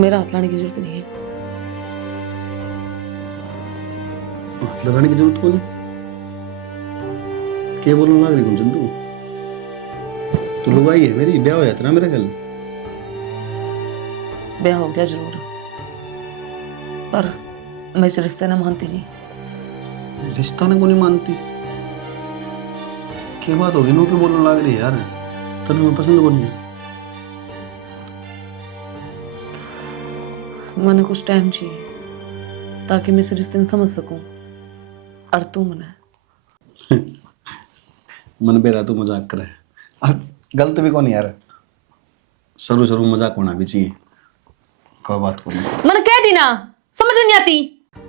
मेरा हाथ लाने की जरूरत नहीं है। हाथ लगाने की जरूरत कौन है? क्या बोलने लग रही गुंजन तू लुगाई है मेरी, ब्याह हो जाता ना मेरा कल। ब्याह हो गया जरूर, पर मैं इस रिश्ते ना मानती नहीं। रिश्ता ना को नहीं मानती? क्या बात होगी? नो क्यों बोलने लग रही है यार? तने मैं पसंद को नहीं। मैंने कुछ टाइम चाहिए ताकि मैं इस रिश्ते में समझ सकूं। और तू मने मन बेरा तू मजाक करे। गलत भी कौन यार, शुरू शुरू मजाक होना भी चाहिए। कोई बात को नहीं। मैंने कह दी ना, समझ में नहीं आती।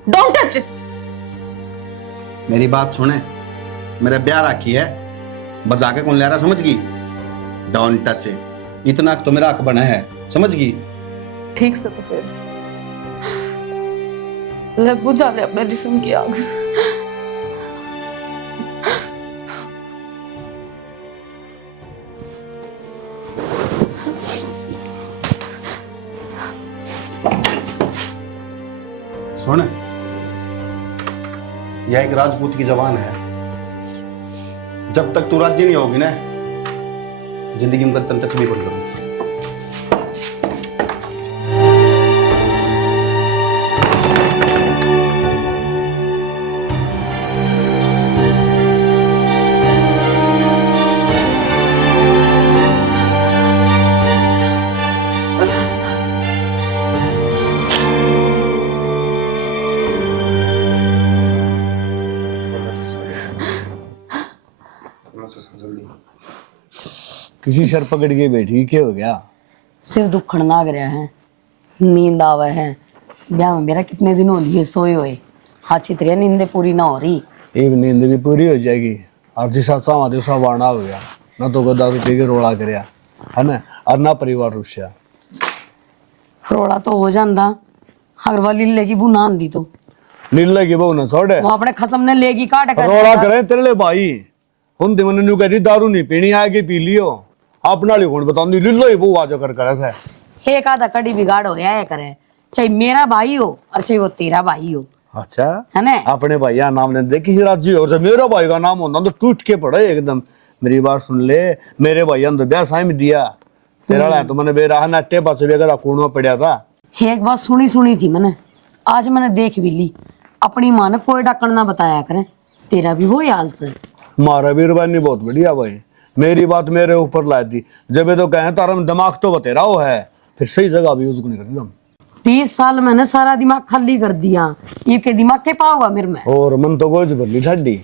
Don't touch. मेरी बात सुने, मेरा ब्याह राखी है, बजा के कौन ले रहा समझ गई? डोंट टच इतना तो मेरा हक बना है, समझ गई? ठीक से तो फिर ले बुझा ले अपने जिस्म की आग। सुन, यह एक राजपूत की जवान है। जब तक तू राजी नहीं होगी ना, जिंदगी में कदम टच भी बंद करूंगी। किसी सर पकड़ के बैठी, क्या हो गया? सिर दुखण लाग रहा है, नींद आवे है। ब्याह में मेरा कितने दिन हो लिए सोए हुए, हाथी तरह नींद पूरी ना हो रही। एक नींद भी पूरी हो जाएगी। आज जिस साथ वाणा हो गया ना, तो गदा रुपये के रोड़ा करया है ना, और ना परिवार रुस्या। रोड़ा तो हो जाता अगर वो लीले की बू नाम दी तो लीला की बहू ना छोड़े, वो अपने खत्म ने लेगी काट कर रोड़ा करे तेरे ले भाई। हम दिन न्यू कहती दारू नहीं पीनी, आगे पी लियो अपना लिए कौन बताऊंगी। लीलो ही बहू आज कर करे से एक आधा कड़ी बिगाड़ हो या करे, चाहे मेरा भाई हो और चाहे वो तेरा भाई हो। अच्छा है ना? अपने भैया नाम लेते किसी राज्य और जब मेरा भाई का नाम होता तो टूट के पड़े एकदम। मेरी बात सुन ले, मेरे भैया ने तो ब्याह साई में दिया, तेरा लाया तो मैंने बेरा नट्टे पास बेगर कूण में पड़ा था। एक बात सुनी थी मैंने, आज मैंने देख भी ली। अपनी माँ ने कोई डकन ना बताया करे, तेरा भी वही हाल से। मारा वीरवानी बहुत बढ़िया भाई, मेरी बात मेरे ऊपर ला दी। जब ये तो कहें तारा में दिमाग तो बतेरा हो है, फिर सही जगह भी यूज नहीं कर दम। 30 साल मैंने सारा दिमाग खाली कर दिया, ये के दिमाग के पाओगा मेरे में। और मन तो गोज भर ली ठाडी।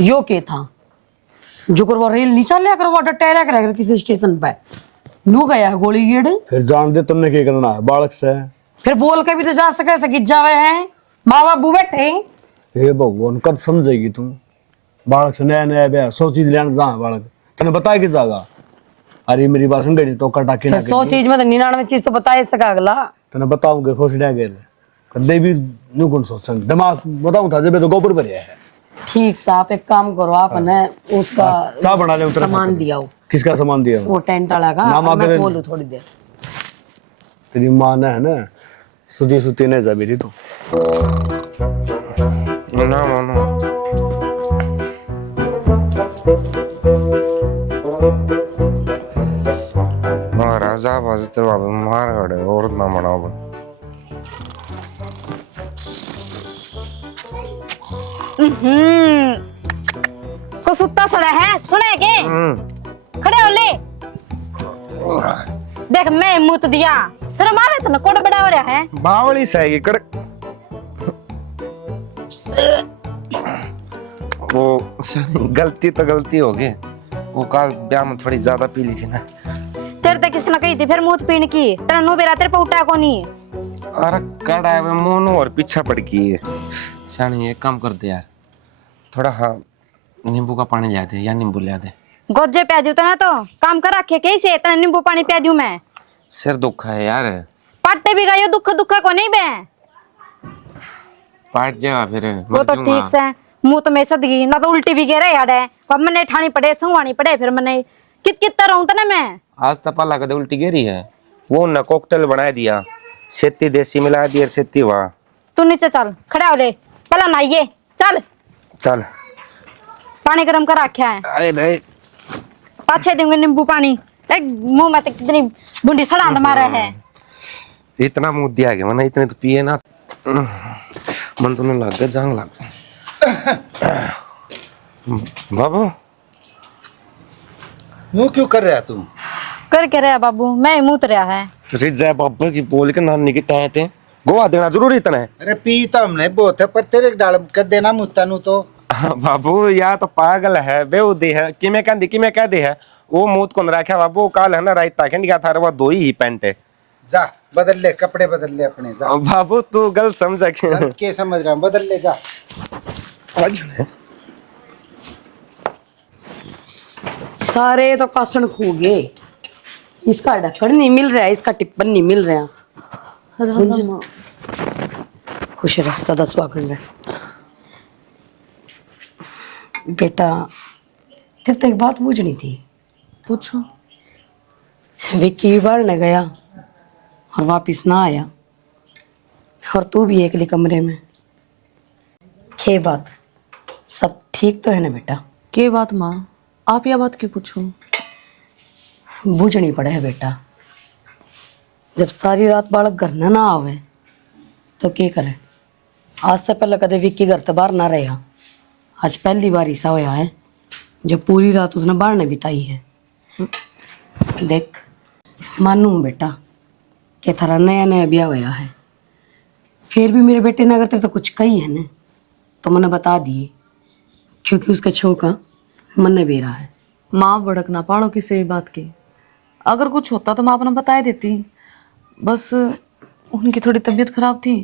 यो के था जो कर वो रेल नहीं चल कर वो टहरा कर किसी स्टेशन पे नू गया गोली गेड़। फिर जान दे तुमने क्या करना है बालक से। फिर बोल के भी तो जा सके सकी जावे हैं, माँ बाबू बैठे। हे भगवान कब समझेगी तू? बालक से नया नया ब्याह सौ चीज लेने जा बालक तने बताए कि जागा। अरे मेरी बात सुन गई तो कटाके ना 100 चीज में तो 99 चीज तो बता ही सका अगला। तने बताऊंगे खुश रह गए कदे भी नु कौन सोचन दिमाग बताऊं था जब तो गोबर भरिया है। ठीक सा आप एक काम करो, आप ने उसका सा बना ले उतर सामान दिया हो। किसका सामान दिया वो टेंट वाला का, नाम मैं आगे सो लूं थोड़ी देर। तेरी मां ने है ना सुधी सुती ने जा मेरी तो ना मानो राजा बाज तेरे बाबू मार गड़े और ना मनाओ। को सुत्ता सड़ा है सुने के खड़े हो ले। देख मैं मुत दिया शर्म आवे तो न कोड बड़ा हो रहा है। बावली सही कर वो गलती तो गलती हो गई। वो कल ब्याह में थोड़ी ज्यादा पी ली थी ना। तेरे तक किसने कही थी फिर मुत पीने की? तेरा नो बेरा तेरे पे उठा को नहीं। अरे कड़ा है वे मोनो और पीछा पड़ गई है। शानी एक काम कर दे यार, थोड़ा हाँ नींबू का पानी ला दे या नींबू ला दे। गोजे प्या दूं तना तो काम कर रखे कैसे तेरा नींबू पानी प्या दूं मैं? सिर दुखा है यार। पाटे भी गयो दुख दुखा को नहीं बे। पाट जाएगा फिर वो तो ठीक से मुंह तो मैं सदगी ना तो उल्टी भी गेरे यार है। अब मैंने ठानी पड़े संगवानी पड़े फिर मैंने कित कित रहूं तना मैं। आज तपा लगा दे उल्टी गेरी है वो न कॉकटेल बना दिया, सेती देसी मिला दी और सेती वहाँ। तू नीचे चल, खड़ा हो ले, पहला नहाइए, चल। चल। पानी गरम कर रखा है, अरे पाछे देंगे नींबू पानी। एक मुंह में तक कितनी बूंदी सड़ांद मारे है। इतना मुंह दिया गया मैंने, इतने तो पिए ना, मन तो नहीं लग गया, जांग लग। बाबू मुंह क्यों कर रहा है तू? कर के रहा बाबू, मैं मुंह रहा है। जय बाबा की बोल के नानी की टाए थे, गोवा देना जरूरी इतना है। अरे पी तो हमने बहुत है, पर तेरे डाल कर देना मुत्ता नु तो। हाँ, बाबू या तो पागल है, बेउदी है, कि मैं कह दे है। वो मूत कौन रखा बाबू, काल है ना रायता खंड गया था, वो 2 ही पैंट है। जा बदल ले, कपड़े बदल ले अपने, जा। बाबू तू गलत समझ गलत के समझ रहा हूँ, बदल ले जा। सारे तो कासन खू गए, इसका ढक्कन नहीं मिल रहा है, इसका टिप्पण नहीं मिल रहा। खुश रहे, सदा सुहागन रहे। बेटा तेरे तक एक बात पूछनी थी। पूछो। विक्की बाहर गया और वापिस ना आया, और तू भी अकेले कमरे में। के बात सब ठीक तो है ना बेटा? के बात माँ, आप यह बात क्यों पूछो? बूझनी पड़े है बेटा, जब सारी रात बालक घर ना आवे तो क्या करे। आज से पहले कदे विक्की घर तो बाहर ना रहा, आज पहली बार ऐसा होया है जो पूरी रात उसने बाहर ने बिताई है। देख मानू बेटा कि थारा नया नया ब्याह होया है, फिर भी मेरे बेटे ने अगर तेरे तो कुछ कही है ना तो मैंने बता दिए, क्योंकि उसका छोका मन ने बेरा है। माँ भड़क ना पाड़ो किसी भी बात की, अगर कुछ होता तो माँ अपना बता देती। बस उनकी थोड़ी तबीयत खराब थी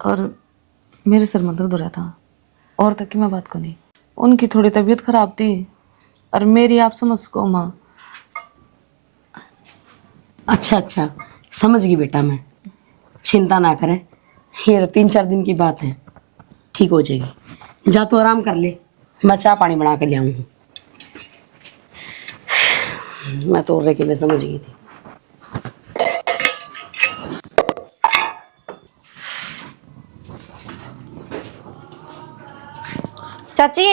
और मेरे सर में दर्द हो रहा था, और तक की मैं बात को नहीं। उनकी थोड़ी तबीयत खराब थी और मेरी, आप समझ सको माँ। अच्छा अच्छा समझ गई बेटा, मैं चिंता ना करें, ये तो 3-4 दिन की बात है, ठीक हो जाएगी। जा तू आराम कर ले, मैं चाय पानी बना के ले आऊँगी। मैं तो रह के मैं समझ गई थी। चाची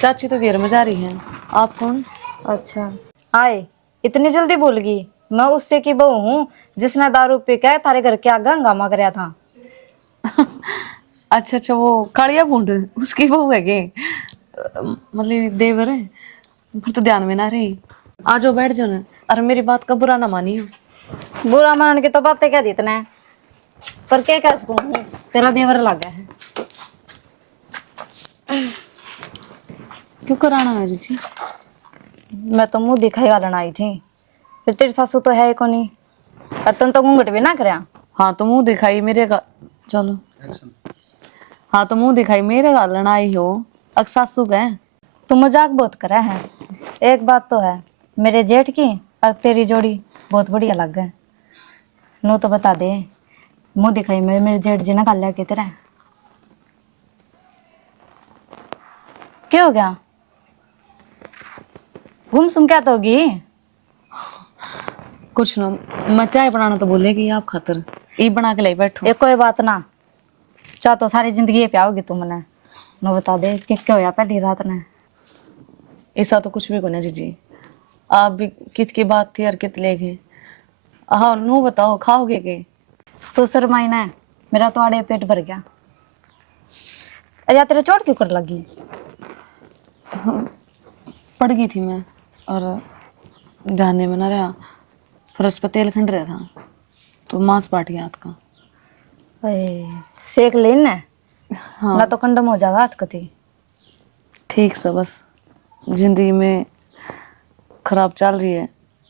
चाची तो घेर में जा रही है। आप कौन? अच्छा आए, इतनी जल्दी भूल गई? मैं उससे की बहू हूँ जिसने दारू पी के तारे घर के आगे हंगामा कराया था। अच्छा अच्छा, वो कालिया बूंद उसकी बहू है के? मतलब देवर है, फिर तो ध्यान में ना रही। आ जाओ बैठ जाओ ना, अरे मेरी बात का बुरा ना मानियो। बुरा मान के तो बातें कह दी इतने, पर क्या कह सकूं, तेरा देवर लगा है। क्यों कराना है जी? मैं तो मुंह दिखाई गालन आई थी, फिर तेरी सासू तो है को नहीं, और तुम तो घूंघट भी ना करया। हाँ तो मुंह दिखाई मेरे का, चलो। हाँ तो मुंह दिखाई मेरे का लड़ाई हो, अक सासू का है। तू मजाक बहुत करे है। एक बात तो है, मेरे जेठ की और तेरी जोड़ी बहुत बढ़िया लग गए। नो तो बता दे, मुंह दिखाई में मेरे जेठ जी ना काल्या की तरह। क्या हो गया? गुमसुम क्या तो होगी? कुछ ना, मैं चाय बनाना तो बोलेगी आप खातर, ये बना के ले बैठो। ये कोई बात ना, चाह तो सारी जिंदगी प्याओगी तू मने। नो बता दे कि क्या होया पहली रात ने? ऐसा तो कुछ भी को ना जीजी, आप भी कित की बात थी और कित ले गए। हाँ नो बताओ, खाओगे के? तो शर्माई ना, मेरा तो आड़े पेट भर गया। अरे यार तेरे चोट क्यों कर लगी? पड़ गई थी मैं और ध्यान में ना रहा, फिर उस पर तेल खंड रहा था तो मांस पाट गया हाथ का। अरे सेक ले ना, हाँ ना तो कंडम हो जाएगा हाथ कती। ठीक सा, बस जिंदगी में खराब चल रही है,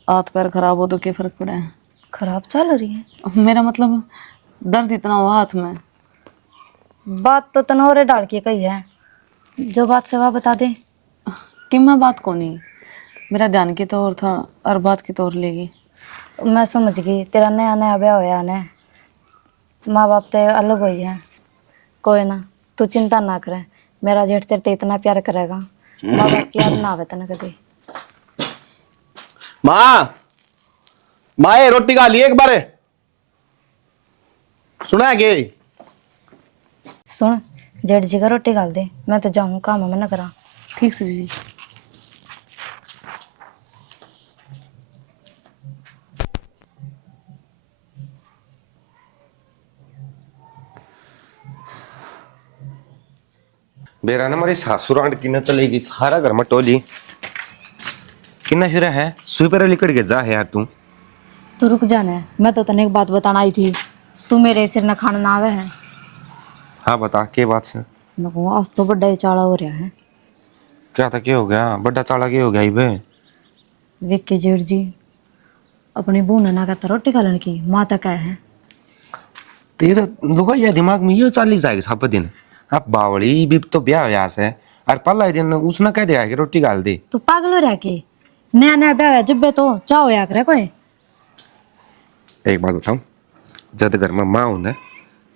हाथ पैर खराब हो तो क्या फर्क पड़ा है? खराब चल रही है? मेरा मतलब दर्द इतना हुआ हाथ में। बात तो तनोरे डाल के कही है, जो बात से वह बता दे। कि मैं बात को नहीं, मेरा ध्यान की तो और था और बात की तो और लेगी। मैं समझ गई, तेरा नया नया ब्याह होया ने, माँ बाप तो अलग हुई है। कोई ना, तू चिंता ना करे, मेरा जेठ तेरे ते इतना प्यार करेगा, माँ बाप की याद ना आवे तने कभी। माँ माए रोटी खा ली एक बार, सुना है के? सुन, जेठ जी का रोटी गाल दे, मैं तो जाऊँ काम है, मैं ना करा। ठीक से जी। बेरा ना हमारी सासुरांड की न चलेगी, सारा घर में टोली किन्ना फिर है सुई पर लिकड़ के जा है यार तू। तू रुक जाना है, मैं तो तने एक बात बताना आई थी। तू मेरे सिर न खाना ना आवे है। हाँ बता के बात से। मैं कहूँ आज तो बड़ा ही चाड़ा हो रहा है। क्या था, क्या हो गया? बड़ा चाला क्या हो गया इबे? विक्की जेठ जी अपनी बूना ना कहता रोटी खाने की माँ तक है। तेरा लुगा ये दिमाग में ये चाली जाएगी सब दिन। अब बावली भी तो ब्याह व्याह से और पहला दिन उसने कह दिया कि रोटी गाल दे। तू पागल हो रहा के? नया नया ब्याह जब बे तो चाह होया करे कोई। एक बात बताऊं, जब घर में माँ होने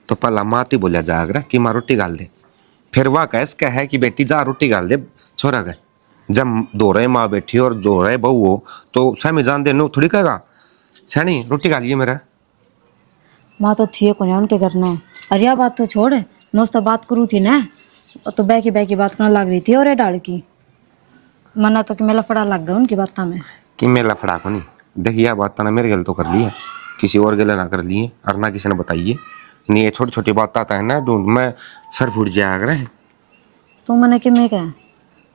तो पहला माँ ती बोलिया जाएगा कि माँ रोटी गाल दे, फिर वह कह है कि बेटी जा रोटी गाल दे छोरा का। जब दो रहे माँ बैठी और दो रहे बहू हो तो सहमी जान दे नो थोड़ी कहेगा सैनी रोटी गालिए मेरा। माँ तो थी को उनके घर ना। अरे यह बात तो छोड़, मैं उससे बात करूँ थी ना, तो बैकी की बात करने लग रही थी। और ये डाल की मना तो कि मेला फड़ा लग गया उनकी बात में कि मैं लफड़ा को नहीं देख, यह बात तो ना मेरे गल तो कर ली है, किसी और गले ना कर लिए और ना किसी ने बताइए। नहीं ये छोटी छोटी बात आता है ना ढूंढ में सर फूट जाया कर। तो मैंने कि मैं क्या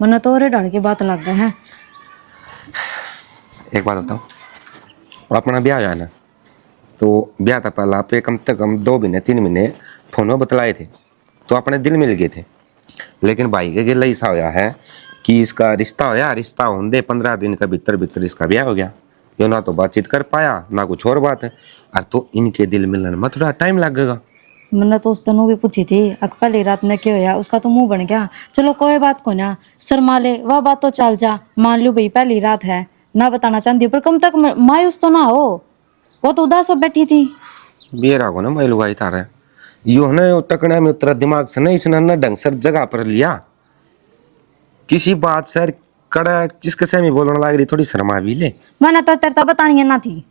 मना तो और डाल की बात लग गए हैं। एक बात बताओ, अपना ब्याह हुआ ना तो ब्याह था पहला पे कम से कम 2 महीने 3 महीने फोनों बतलाए थे तो अपने दिल मिल गए थे। लेकिन भाई के गिला ऐसा होया है कि इसका रिश्ता होया, रिश्ता होने 15 दिन का भीतर भीतर इसका ब्याह हो गया। ये ना तो बातचीत कर पाया ना कुछ और बात है, और तो इनके दिल मिलने में थोड़ा टाइम लगेगा। मैंने तो उस तनु भी पूछी थी पहली रात में क्या होया, उसका तो मुंह बन गया। चलो कोई बात को ना शर्मा ले, वह बात तो चल जा, मान लो भाई पहली रात है ना बताना चाहती पर कम तक मायूस तो ना हो। वो तो उदास हो बैठी थी। बेरा को ना मैं लुगाई तारा यो है तकने में उतरा दिमाग से ना इसने ना ढंग से जगह पर लिया किसी बात से कड़ा किसके से में बोलने लग रही, थोड़ी शर्मा भी ले मैंने तो तेरे बतानी है ना थी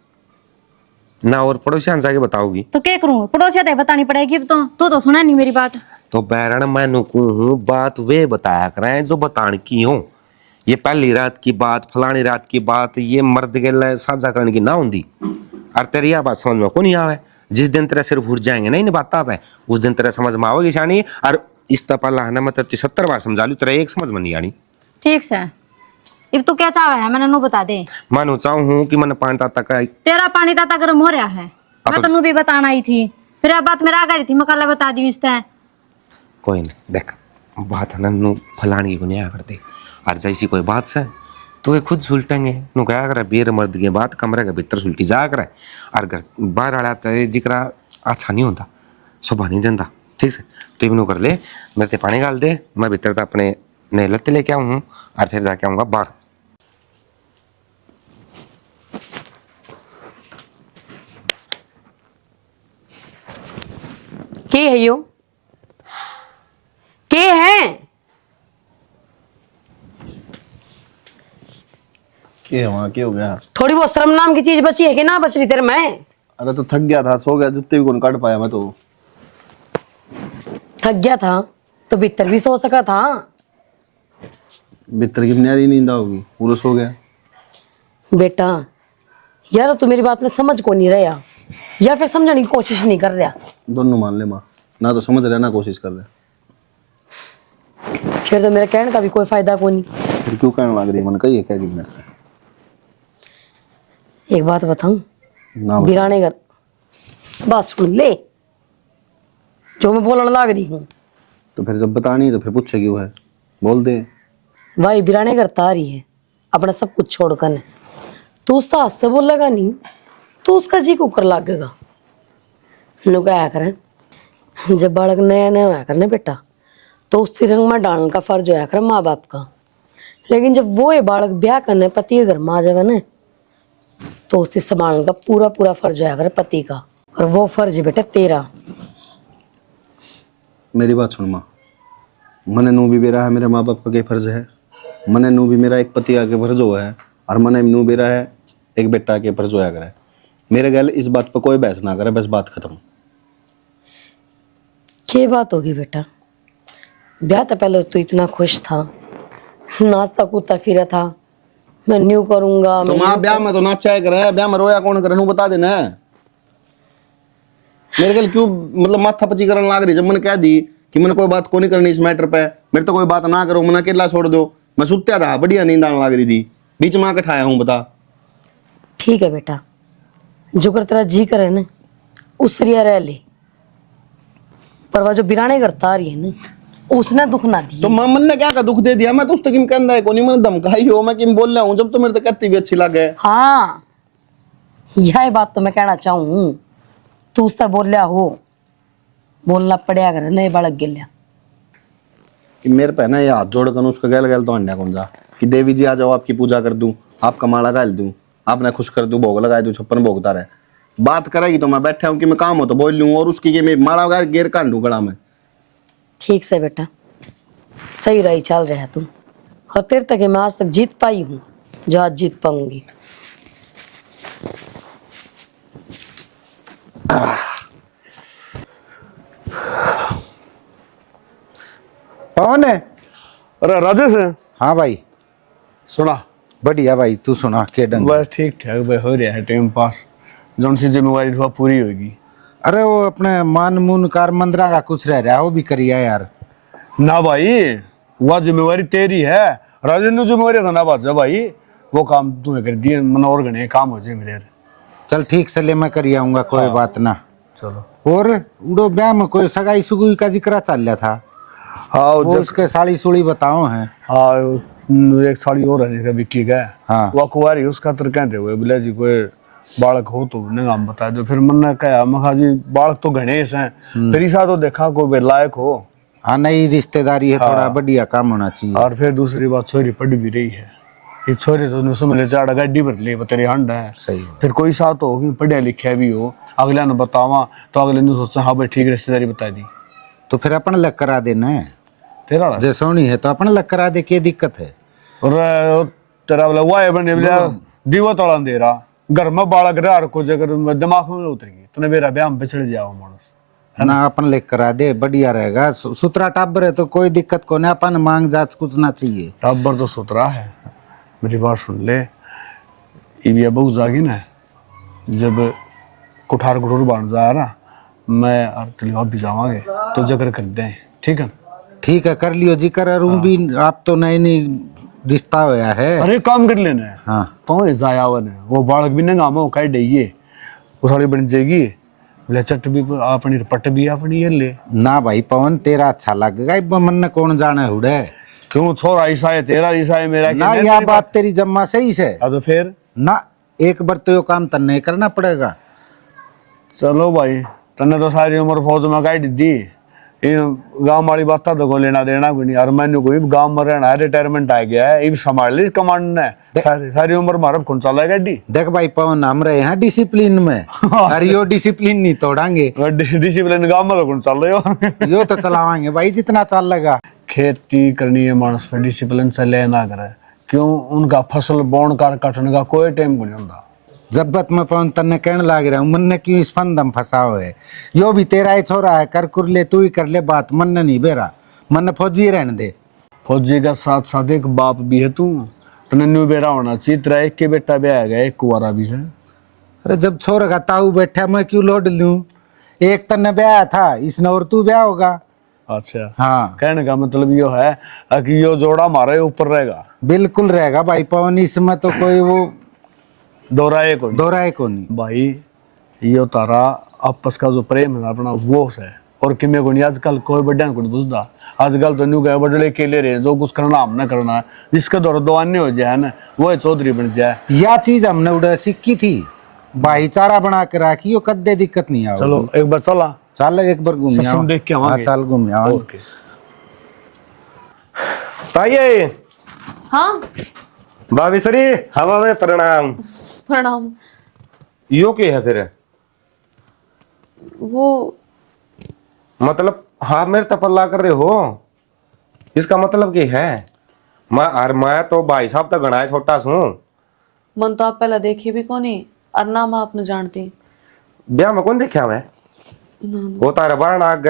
ना। और पड़ोसियान जाके बताओगी तो क्या करूं, पड़ोसिया तो बतानी पड़ेगी। अब तो तू तो सुना नहीं मेरी बात। तो बैरण मैं नुकू हूँ, बात वे बताया करें जो बतान की हो। ये पहली रात की बात फलानी रात की बात ये मर्द के लिए साझा करने की ना होंगी। और तेरी यह बात समझ में को नहीं आवे, जिस दिन तेरे सिर फूट जाएंगे नहीं बात पे उस दिन तेरे समझ में आओगी शानी। और इस पहला है ना मैं 70 बार समझा लू तेरा एक समझ में नहीं आनी। ठीक से अब तू क्या चाहे है मैंने नु बता दे। मैं चाहूँ हूँ कि मैंने 5 तक तेरा पानी ताता गर्म हो रहा है, मैं तो भी बताना ही थी। फिर अब बात मेरा आ गई थी, मैं कल बता दी इस तरह। कोई नहीं देख बात है ना नू फलानी को नहीं आया करते। और जैसी कोई बात से तो ये खुद सुलटेंगे नू क्या करे बेर मर्द की बात कमरे के भीतर सुलटी जा करे। और घर बाहर आया तो जिक्र अच्छा नहीं होता, सुबह नहीं देता। ठीक से तो इवनू कर ले, मेरे ते पानी डाल दे, मैं भीतर अपने नए लत्ते लेके आऊँ और फिर जाके आऊँगा बाहर। के है यो? के है? क्या वहाँ क्या हो गया? थोड़ी बहुत शर्म नाम की चीज बची है कि ना बच रही तेरे में? अरे तो थक गया था, सो गया, जुत्ते भी कौन काट पाया मैं तो। थक गया था तो भीतर भी सो सका था। भीतर की न्यारी नींद होगी, पूरा सो गया। बेटा यार तू मेरी बात में समझ को नहीं रहा या फिर समझने की कोशिश नहीं कर रहा। दोनों मान ले माँ, ना तो समझ रहे ना कोशिश कर रहे। फिर तो मेरे कहने का भी कोई फायदा को नहीं। फिर क्यों कहने लग रही है? मन कही है क्या कि मैं एक बात बताऊं, ना बता। बिराने घर बस सुन ले जो मैं बोलने लग रही हूँ। तो फिर जब बतानी है तो फिर पूछे क्यों है? बोल दे। भाई बिराने घर तारी है अपना सब कुछ छोड़कर। तू उसका हाथ से बोलेगा नहीं तो उसका जी कुकर लगेगा। क्या करें जब बालक नया नया होया करने बेटा तो उसी रंग में डालने का फर्ज होया करे माँ बाप का। लेकिन जब वो ये बालक ब्याह करने पति के घर में आ जावे ना तो उसे संभालने का पूरा पूरा फर्ज होया करे पति का, और वो फर्ज है बेटा तेरा। मेरी बात सुन माँ, मने नू भी बेरा है मेरे माँ बाप का के फर्ज है। मने नू भी मेरा एक पति आके फर्ज हुआ है और मने नू बेरा है एक बेटा के फर्ज होया करे। मेरे गल इस बात पर कोई बहस ना करे, बस बात खत्म। क्या बात होगी बेटा? ब्याह तो पहले तू इतना खुश था, नाचता कूदता फिरा था, मैं न्यू करूंगा, तो मैं माँ न्यू ब्याह में तो नाचा करे, ब्याह में रोया कौन करे, नू बता देना। मेरे गल क्यों मतलब माथा पची करने लाग रही? जब मैंने कह दी कि मैंने कोई बात को नहीं करनी इस मैटर पे, मेरे तो कोई बात ना करो, मैंने अकेला छोड़ दो। मैं सुत्या था, बढ़िया नींद आने लग रही थी, बीच में आके ठाया हूँ, बता। ठीक है बेटा, जो कर तेरा जी करे ना उस रिया रह ले, पर वह जो बिराने करता आ रही है ना, उसने दुख ना तो दिया। मां मन ने क्या का दुख दे दिया? मैं तो उस तक कहता है कोनी, मैंने धमकाई हो, मैं किम बोल रहा हूँ, जब तो मेरे तो कहती भी अच्छी लगे। हाँ, यह बात तो मैं कहना चाहूँ, तू उससे बोलिया हो, बोलना पड़ेगा करे नए बालक गिल्या। कि मेरे पे ना ये हाथ जोड़ कर उसका गैल गैल तो अंडा कौन जा कि देवी जी आ जाओ, आपकी पूजा कर दूं, आपका माला गाल दूं, आपने खुश कर दूं, भोग लगा दूं, 56 भोगता रहे। बात करेगी तो मैं बैठा हूँ कि मैं काम हो तो बोल लूँ, और उसकी कि मैं माला गाल गेर कांडू गला में। ठीक से बेटा, सही रही चल रहा तू, और तेरे तक मैं आज तक जीत पाई हूँ जो आज जीत पाऊंगी। कौन है? अरे राजेश है। हाँ भाई, सुना बढ़िया भाई, तू सुना के डंग? बस ठीक ठाक भाई, हो रहा है टाइम पास, जोन सी जिम्मेवारी थोड़ा पूरी होगी। अरे वो अपने मान मून कार मंदरा का कुछ रह रहा है, वो भी करिया यार। ना भाई, वह जिम्मेवारी तेरी है, राजेश ने जिम्मेवारी था ना बात भाई, वो काम तूने कर दिया, मन और गणे काम हो जाए मेरे। चल ठीक से ले, मैं करिया आऊंगा, कोई बात ना। चलो। और उड़ो ब्याह में कोई सगाई सुगुई का जिक्र चल रहा था? हाँ वो उसके साड़ी सुड़ी बताओ हैं। हाँ, एक साड़ी और है विक्की का। हाँ। वह कुंवारी उसका तर कहते हुए बोले जी कोई बालक हो तो नाम बता दो। फिर मैंने कहा मखा जी बालक तो गणेश हैं, फिर ऐसा तो देखा कोई लायक हो। हाँ, नई रिश्तेदारी है, थोड़ा बढ़िया काम होना चाहिए। और फिर दूसरी बात, छोरी पढ़ भी रही है, ये छोरी तो समझ चाड़ा गाड़ी भर ले तेरे हंड है। सही। फिर कोई साथ हो कि पढ़िया लिखा भी हो, अगले ने बतावा तो अगले ने सोचा हाँ भाई ठीक रिश्तेदारी बता दी, तो फिर अपन लग करा देना है, तेरा वाला। जैसे सोनी है तो अपन लग करा दे, क्या दिक्कत है? और तेरा वाला वाह बने बोला दीवा तोड़ा दे रहा, घर में बालक रहा कुछ अगर दिमाग में उतरेगी तो मेरा ब्याह में पिछड़ जाओ मानस ना, अपन ले करा दे, बढ़िया रहेगा। सुतरा टाबर है तो कोई दिक्कत को नहीं, अपन मांग जांच कुछ ना चाहिए। टाबर तो सुतरा है, मेरी बात सुन ले, ये बहुत जागी ना, जब कुठार बन जा रहा मैं और तेरी भी जावांगे तो जगर कर दें, ठीक है? ठीक है, कर लियो जी, कर रूम भी आप तो नई नई रिश्ता होया है। अरे काम कर लेना है। हाँ, तो जायावन है वो बालक भी नंगा में कह दइए, वो साड़ी बन जाएगी, ले चट भी अपनी पट भी अपनी ये ले। ना भाई पवन, तेरा अच्छा लगेगा, इब मन ने कौन जाने हुड़े। क्यों छोरा ईसा है तेरा, ईसा है मेरा? ना, यह बात तेरी जम्मा सही से। तो फिर ना, एक बार तो यो काम तन नहीं करना पड़ेगा। चलो भाई, तन्ने तो सारी उम्र फौज में काट दी, इन गांव वाली बात तो को लेना देना भी नहीं। और मैंने कोई गांव में रहना है, रिटायरमेंट आ गया है, ये संभाल ली कमांड ने, सारी उम्र मारा कौन चला गाड़ी। देख भाई पवन, हम रहे हैं डिसिप्लिन में, और यो डिसिप्लिन नहीं तोड़ांगे। डिसिप्लिन गांव में कौन चल रहे हो? यो तो चलावांगे भाई जितना चल लगा। खेती करनी है मानस पे, डिसिप्लिन से ले ना करे, क्यों उनका फसल बोण कर काटने का कोई टाइम को नहीं होता। जब्बत में पवन तन्ने कहने लाग रहा हूँ, मन ने क्यों इस फंदम फंसा हुए? यो भी तेरा ही छोरा है, कर कुर ले, तू ही कर ले बात, मन ने नहीं बेरा, मन ने फौजी रहने दे। फौजी का साथ साथ एक बाप भी है तू, तने न्यू बेरा होना चाहिए, तेरा एक के बेटा भी आ गया, एक कुंवारा भी है। अरे जब छोरा का ताऊ बैठा, मैं क्यों लोड लूं? एक तन्ने ब्याह था, इसने और तू ब्याह होगा। अच्छा, हाँ, कहने का मतलब यो है कि यो जोड़ा हमारे ऊपर रहेगा। बिल्कुल रहेगा भाई पवन, इसमें तो कोई वो दोहराए को दोहराए को नहीं भाई। यो तारा आपस का जो प्रेम है अपना वो है, और किमे को नहीं आजकल कोई बड़ा को नहीं बुझता। आजकल तो न्यू गए बड़े अकेले रहे, जो कुछ करना हमने करना है, जिसके दौर दवाने हो जाए ना वो चौधरी बन जाए। यह चीज हमने उड़ा सीखी थी, भाईचारा बना के रखी, कद्दे दिक्कत नहीं आओ। चलो एक बार चला, चल एक बार घूम ससुर देख के आवांगे। चल घूम ओके। ताइए हाँ, भाभी सरी हवा में प्रणाम। प्रणाम। यो क्या है फिर? वो मतलब हाँ मेरे तपल्ला कर रहे हो, इसका मतलब क्या है? मैं तो भाई साहब तो गणा छोटा सू। मन तो आप पहले देखे भी कोनी, और ना माँ अपने जानती। ब्याह में कौन देखा मैं? वो तारा बाण आग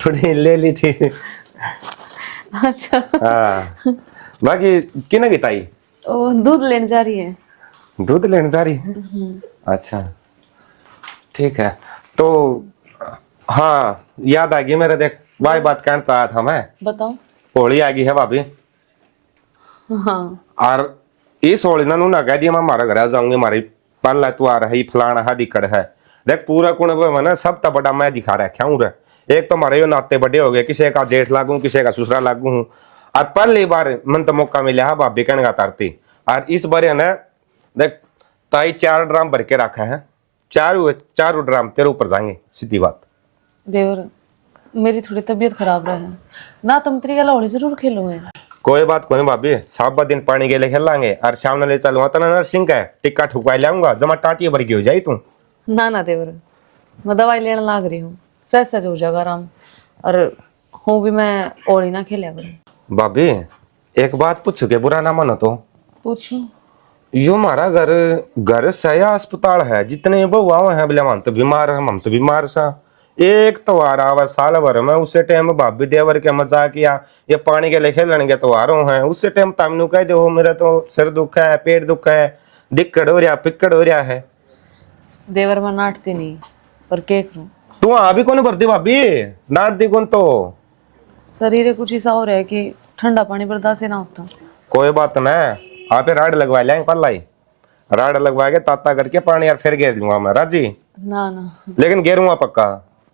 थोड़ी ले ली थी। अच्छा। हाँ, बाकी किने की ताई? वो दूध लेने जा रही है। दूध लेने जा रही है? अच्छा, ठीक है। तो हाँ, याद आ गई मेरे, देख वाही बात कहना आया था मैं। बताओ। होली आ गई है भाभी, हाँ। और इस होली ना ना कह दिया मैं हमारे घर आ जाऊंगी, हमारी पन ला तू आ रही फलाना है दिक्कत है। देख पूरा कुण ना सब तब बड़ा मैं दिखा रखा हूँ। एक तो हमारे यो नाते बड़े हो गए, किसी का जेठ लागू, किसी का ससुरा लागू हूँ। और पहली बार मन तो मौका मिला है भाभी कहने का तारती। और इस बार है ना देख ताई 4 ड्राम भर के रखा है, चारों ड्राम तेरे ऊपर जाएंगे, सीधी बात। देवर मेरी थोड़ी तबीयत खराब रहे ना, तुम तेरी गला होली जरूर खेलोगे। कोई बात कोई नहीं भाभी, साबा दिन पानी के लिए खेल लांगे। और शाम ने ले चलूंगा तो नरसिंह का टिक्का ठुकवा लाऊंगा, जमा टाटी भर की हो जाए तू। ना देवर, मैं दवाई लेने लाग रही हूँ, सच हो जाएगा आराम। और हूँ भी मैं होली ना खेलिया करूँ। भाभी एक बात पूछू के बुरा ना मानो तो? पूछू। यो हमारा घर से या अस्पताल है, जितने बहुआ हैं बोले हम तो बीमार है, हम तो बीमार सा। एक त्योहार आवा साल भर में, उसे टाइम भाभी देवर के मजाक किया, ये पानी के लिए खेलने के त्योहारों हैं, उसे टाइम तमनु कह दो मेरा तो सिर दुख है, पेट दुख है, दिक्कत हो रहा, पिक्कड़ हो रहा है। देवर मैं नाटती नहीं, पर के करूं? तू अभी कौन भरती भाभी, नाट दी कौन तो? शरीर कुछ ऐसा हो रहा है कि ठंडा पानी बर्दाश्त ही ना होता। कोई बात ना, आप राड लगवा लेंगे, पल्लाई राड लगवा के ताता करके पानी यार फिर घेर लूंगा मैं, राजी? ना ना। लेकिन घेरूंगा पक्का,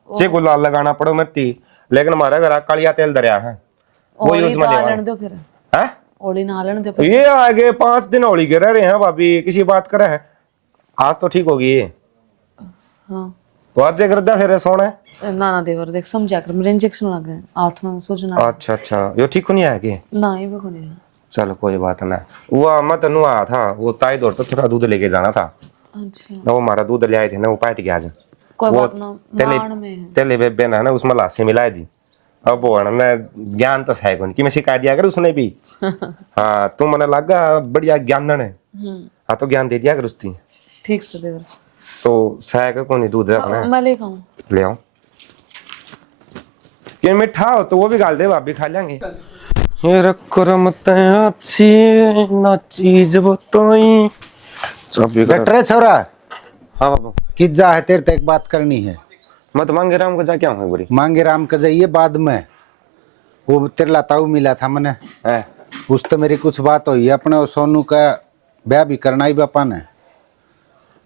चे गुलाल लगाना पड़ो मत्ती। लेकिन हमारा घर कालिया तेल दरिया है, वो यूज में लेवा दो फिर है। होली नहा लेने दो फिर। ये आगे 5 दिन होली के रह रहे हैं भाभी, किसी बात करे है? आज तो ठीक होगी ये। हाँ। तो आज कर दे फिर सोने। ना ना देवर देख समझा कर, मेरे इंजेक्शन लग गए हाथ में, सोचना। अच्छा अच्छा, यो ठीक नहीं है कि? ना ये भी नहीं। चलो कोई बात ना। वो मैं तनु आया था, वो ताई दौड़ तो थोड़ा दूध लेके जाना था। अच्छा। वो हमारा दूध ले आए थे ना, वो पाट गया आज। कोई वो बात ना, नान में है। तेले बेबे ना उसमें लाशी मिलाई दी। अब वो ना ज्ञान तो है कौन कि मैं शिकायत दिया कर उसने भी। हाँ तू मैंने लगा बढ़िया ज्ञान है। हाँ तो ज्ञान दे दिया कर उसकी। ठीक से देवर। तो सह का कौन दूध है अपने? मैं ले आऊं। ले आओ। ये मिठा हो तो वो भी गाल दे, भाभी खा लेंगे। ये रकरमते अच्छी ना चीज बताई सब डॉक्टर छोरा। हाँ बाबू। किस जा है तेरे, एक बात करनी है। मत मांगे राम को जाके आऊंगा बुरी। मांगे राम का जाइए बाद में, वो तेरे लाताऊ मिला था मैंने, उस तो मेरी कुछ बात हुई है, अपने सोनू का ब्याह भी करना ही बापा ने।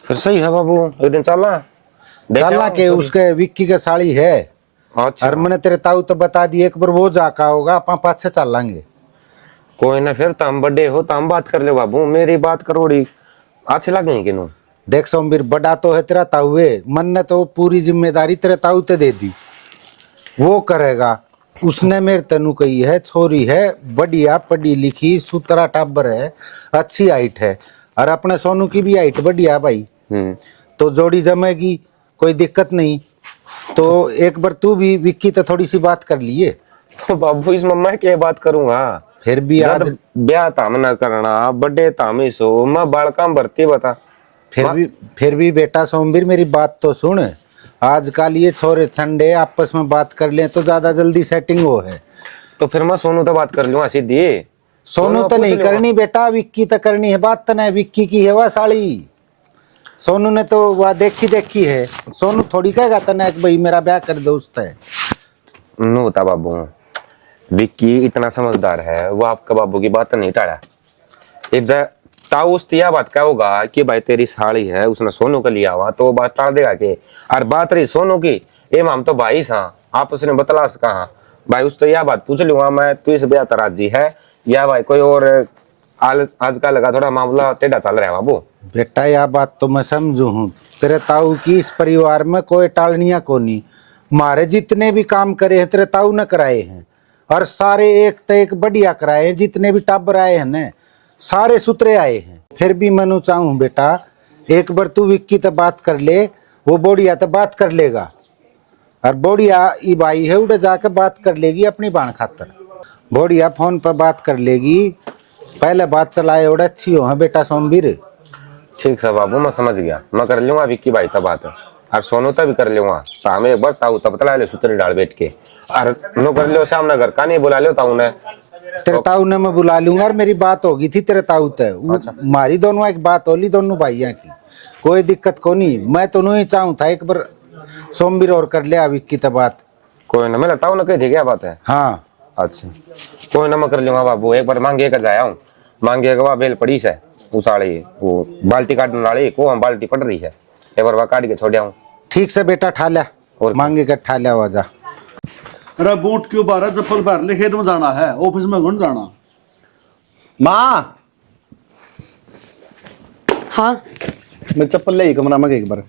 फिर सही है बाबू, एक दिन चलना चलना के उसके विक्की का साड़ी है। अच्छा। और मैंने तेरे ताऊ तो बता दी, एक बार वो जाका होगा, अपन पाछे चल लांगे। कोई ना, फिर तम बड़े हो तम बात कर ले बाबू, मेरी बात करोड़ी अच्छे लगे कि नो। देख सोमवीर, बड़ा तो है तेरा ताऊ है, मन ने तो पूरी जिम्मेदारी तेरे ताऊ ते दे दी, वो करेगा। उसने मेरे तनु कही है, छोरी है बढ़िया पढ़ी लिखी, सुतरा टाबर है, अच्छी हाइट है, और अपने सोनू की भी हाइट बढ़िया भाई। तो जोड़ी जमेगी, कोई दिक्कत नहीं। तो एक बार तू भी विक्की तो थोड़ी सी बात कर लिए। तो बाबू इस मम्मा की बात करूंगा, फिर भी आज ब्याह ताम ना करना, बड़े तामी सो मैं बालका भर्ती बता। फिर भी बेटा सोमवीर मेरी बात तो सुन, आजकल ये छोरे छंडे आपस में बात कर ले तो ज्यादा जल्दी सेटिंग हो है। तो फिर मैं सोनू तो बात कर लूंगा सीधी। सोनू तो नहीं करनी बेटा, विक्की तो करनी है बात, तो नहीं विक्की की है वह साड़ी। सोनू ने तो वह देखी है, सोनू थोड़ी कहेगा तने भाई मेरा ब्याह कर दो उससे। नो होता बाबू, विक्की इतना समझदार है, वो आपका बाबू की बात नहीं टाला। एक ताऊ उस यह बात क्या होगा कि भाई तेरी साड़ी है, उसने सोनू का लिया हुआ, तो बात टाल देगा के। और बात रही सोनू की, ये हम तो भाई सा, आप उसने बतला कहा भाई, उस तो यह बात पूछ लूंगा मैं, तू इस ब्याह तराजी है या भाई कोई और आज का लगा थोड़ा मामला टेढ़ा चल रहा है बाबू। बेटा यह बात तो मैं समझू हूँ, तेरे ताऊ की इस परिवार में कोई टालनिया को नहीं। मारे जितने भी काम करे हैं तेरे ताऊ ने कराए हैं, और सारे एक तो एक बढ़िया कराए हैं। जितने भी टाबर आए हैं न, सारे सुतरे आए हैं। फिर भी मैं चाहूँ बेटा, एक बार तू विक्की तो बात कर ले, वो बोड़िया तो बात कर लेगा, और बोड़िया ई भाई है उड़े जाकर बात कर लेगी अपनी बाण खातर। बोड़िया फोन पर बात कर लेगी, पहले बात चलाए उड़े अच्छी हो है बेटा सोमवीर। ठीक है बाबू, मैं समझ गया। मैं कर लूंगा विक्की भाई तब बात, और सोनू तब भी कर लूंगा। तो हमें एक बार ताऊ तब बतला ले सुतरी डाल बैठ के, और नो कर लियो शाम नगर का नहीं बुला लियो ताऊ ने। तेरे ताऊ ने मैं बुला लूंगा, और मेरी बात होगी थी तेरे ताऊ तय। हमारी दोनों एक बात होली दोनों भाइयों की, कोई दिक्कत को नहीं। मैं तो नहीं चाहूँ था एक बार सोमवीर और कर लिया विक्की तब बात। कोई ना, मैं ताऊ ने कही थी क्या बात है? हाँ अच्छा कोई ना, मैं कर लूंगा बाबू। एक बार मांगे कर जाया हूँ, मांगे का बेल पड़ी से उसाड़ी, वो बाल्टी काटने वाली को हम बाल्टी पड़ रही है, एक बार वह काट के छोड़ आऊँ। ठीक से बेटा ठा लिया, और मांगे का ठा लिया हुआ जा। अरे बूट क्यों बारह चप्पल पहन ले, खेत में जाना है, ऑफिस में कौन जाना। माँ हाँ मैं चप्पल ले कमरा में एक बार।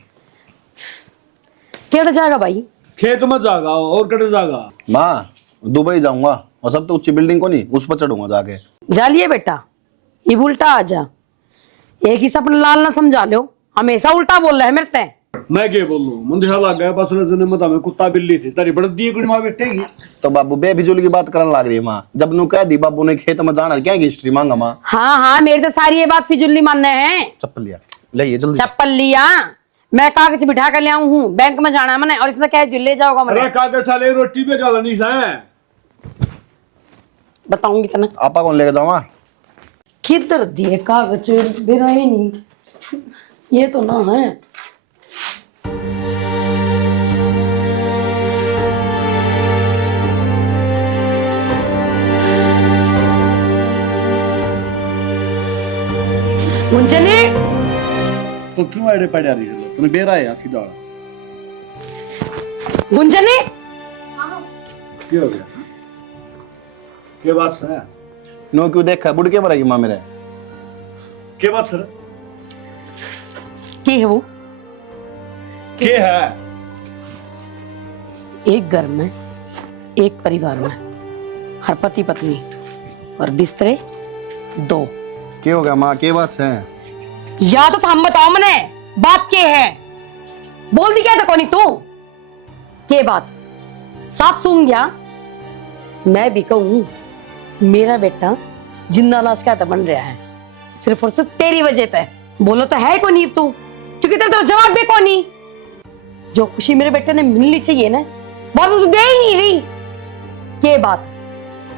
केड़ा जाएगा भाई? खेत में जागा और कटे जागा। माँ दुबई जाऊंगा, और सब तो ऊंची बिल्डिंग को नहीं, उस पर चढ़ूंगा जाके। जा लिए बेटा, ये उल्टा आ जा। एक ही सपना लाल ना समझा लो, हमेशा उल्टा बोल रहा है मेरे ते। मैं क्या बोलूं, मुझे लग गया बस जने मत में कुत्ता बिल्ली थी तेरी बड़ दी कुछ मां बैठेगी। तो बाबू बेफिजूल की बात करने लग रही है माँ। जब नु कह दी बाबू ने खेत में जाना, क्या हिस्ट्री मांगा माँ। हाँ हाँ, मेरे तो सारी ये बात फिजुल्ली मानने हैं। चप्पल लिया, ले ये जल्दी। चप्पल लिया, मैं कागज बिठा कर ले आऊं हूँ, बैंक में जाना है मैंने, और इसने कह ले जाओगा अरे मैंने। कागज छाले रोटी पे गाला नहीं सा बताऊंगी तना। आपा कौन लेके जाऊंगा? किधर दिए कागज, मेरा ही नहीं, ये तो ना है। मुंजनी तो क्यों आड़े पड़ रही है, तूने बेरा है सीधा। गुंजनी क्या हो गया, क्या बात सर? नो क्यों देखा बुढ़ के मरेगी माँ मेरे। क्या बात सर? की है वो? क्या है? एक घर में, एक परिवार में, हर पति पत्नी और बिस्तरे दो। क्या हो गया माँ, क्या बात है? या तो हम बताओ मने बात क्या है? बोल दी क्या था कोनी तू? के बात साफ सुन गया। मैं भी कहूं, मेरा बेटा जिंदा लाश क्या बन रहा है, सिर्फ और सिर्फ तेरी वजह से। बोलो तो है कोनी तू, क्योंकि तेरा जवाब भी कोनी। जो खुशी मेरे बेटे ने मिलनी चाहिए ना, वो तो तू दे ही नहीं रही। के बात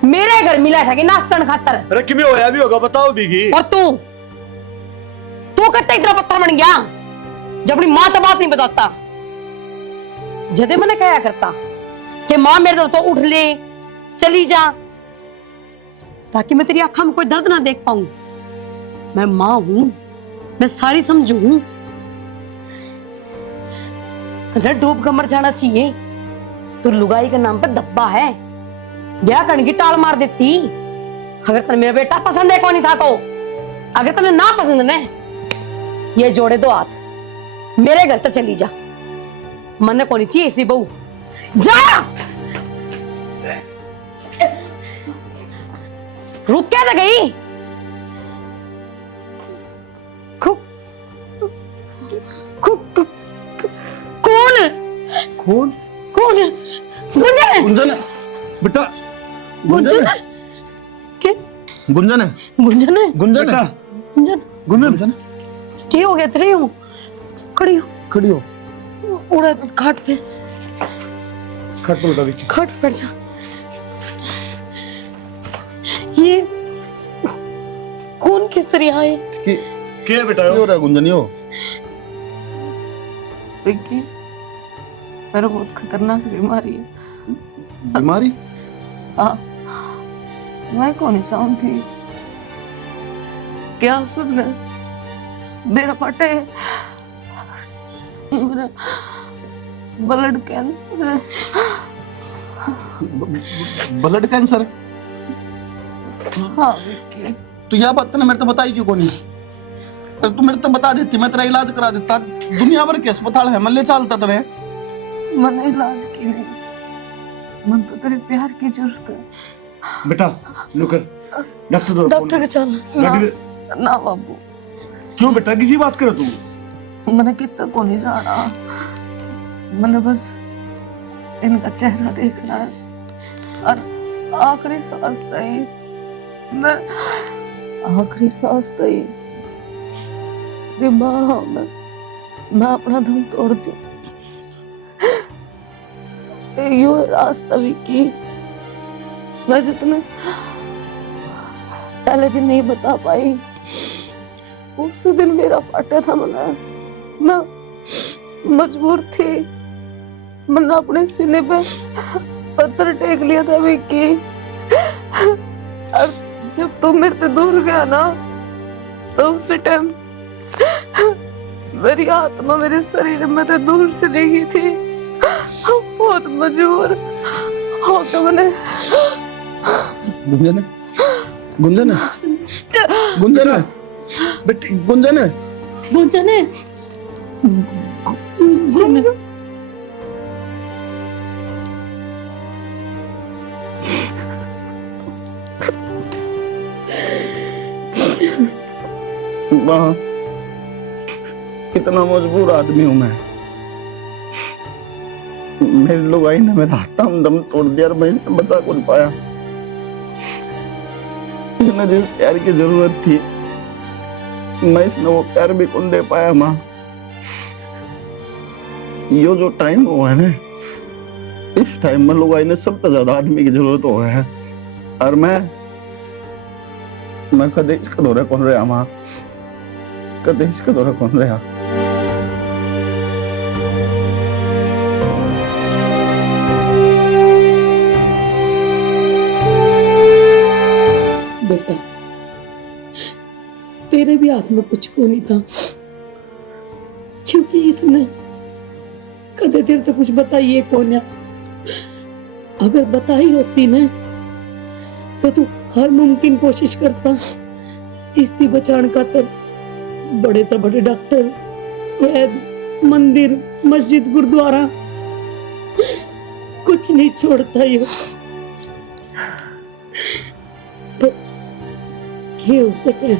मेरे घर मिला था कि नाश करने खातर। अरे किमें होया भी होगा बताओ बीगी। और तू कत्ते इतना पत्थर बन गया जब अपनी माँ तो बात नहीं बताता। जदे मैंने कहा करता कि माँ मेरे दर तो उठ ले चली जा, ताकि मैं तेरी आंखों में कोई दर्द ना देख पाऊं। मैं माँ हूं, मैं सारी समझू। डूब कर मर जाना चाहिए। तू लुगाई के नाम पे धब्बा है, ब्याह करने की टाल मार देती। अगर तेरे मेरा बेटा पसंद है कौन था तो, अगर तेरे ना पसंद ने, ये जोड़े दो हाथ, मेरे घर तक चली जा। मन कौन चाहिए इसी बहू, जा। रुक क्या था गई? कौन कौन? कौन है? गुंजन है। गुंजन है बेटा, गुंजन है के? गुंजन है, गुंजन है। गुंजन है, गुंजन गुंजन क्या हो गया तेरे? हो खड़ी हो, खड़ी हो, उड़ा खाट पे, खट पर उठा खाट पे जा। ये कौन किस तरह आए? क्या बेटा हो रहा है गुंजन? यो विक्की, मेरा बहुत खतरनाक बीमारी है। बीमारी? हाँ, मैं कौन चाहती क्या आप सुन रहे? मेरा फटे, मेरा ब्लड कैंसर है। Blood cancer? हाँ विक्की, तो यह बात तूने मेरे तो बताई क्यों कोनी? तो तू मेरे तो बता देती, मैं तेरा इलाज करा देता। दुनिया भर के अस्पताल है, मैं ले चलता तेरे। मैंने इलाज की नहीं, मन तो तेरे प्यार की जरूरत है। बेटा नुकर डॉक्टर के चल। ना बाबू, क्यों बेटा किसी बात करे तू? मैंने कितना को नहीं जाना, मैंने बस इनका चेहरा देखना है और आखिरी सांस तक, मैं आखिरी सांस तक उसकी माँ हूं मैं अपना दम तोड़ दी। यो रास्ता भी की मैं जितने पहले दिन नहीं बता पाई, उस दिन मेरा पाटा था। मैं मजबूर थी, मैंने अपने सीने पे पत्थर टेक लिया था विक्की। और जब तू मेरे से दूर गया ना, तो उस टाइम मेरी आत्मा मेरे शरीर में से दूर चली गई थी। बहुत मजबूर होकर मैंने गुंजन गुंजन गुंजन बेटी गुंजन गुंजन है माँ, कितना मजबूर आदमी हूं मैं। मेरे लोग आई ने मेरा हाथ दम तोड़ दिया और मैं इसने बचा कौन पाया। इसने जिस प्यार की जरूरत थी, मैं इसने वो प्यार भी कौन दे पाया। माँ, यो जो टाइम हुआ है ना, इस टाइम में लोग आई ने सबसे ज्यादा आदमी की जरूरत हुआ है। और मैं कदे इसका दौरा कौन रहा माँ, कदे इसका दौरा कौन रहा। बेटा, तेरे भी हाथ में कुछ को नहीं था, क्योंकि इसने कदे तेरे तो कुछ बताइए कौन है। अगर बताई होती ना, तो तू हर मुमकिन कोशिश करता इसकी बचाने खातर। बड़े से बड़े डॉक्टर, वैद, मंदिर, मस्जिद, गुरुद्वारा कुछ नहीं छोड़ता ये। पर क्या हो सके,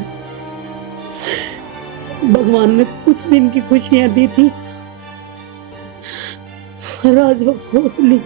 भगवान ने कुछ दिन की खुशियां दी थी, पर आज वो खोस ली।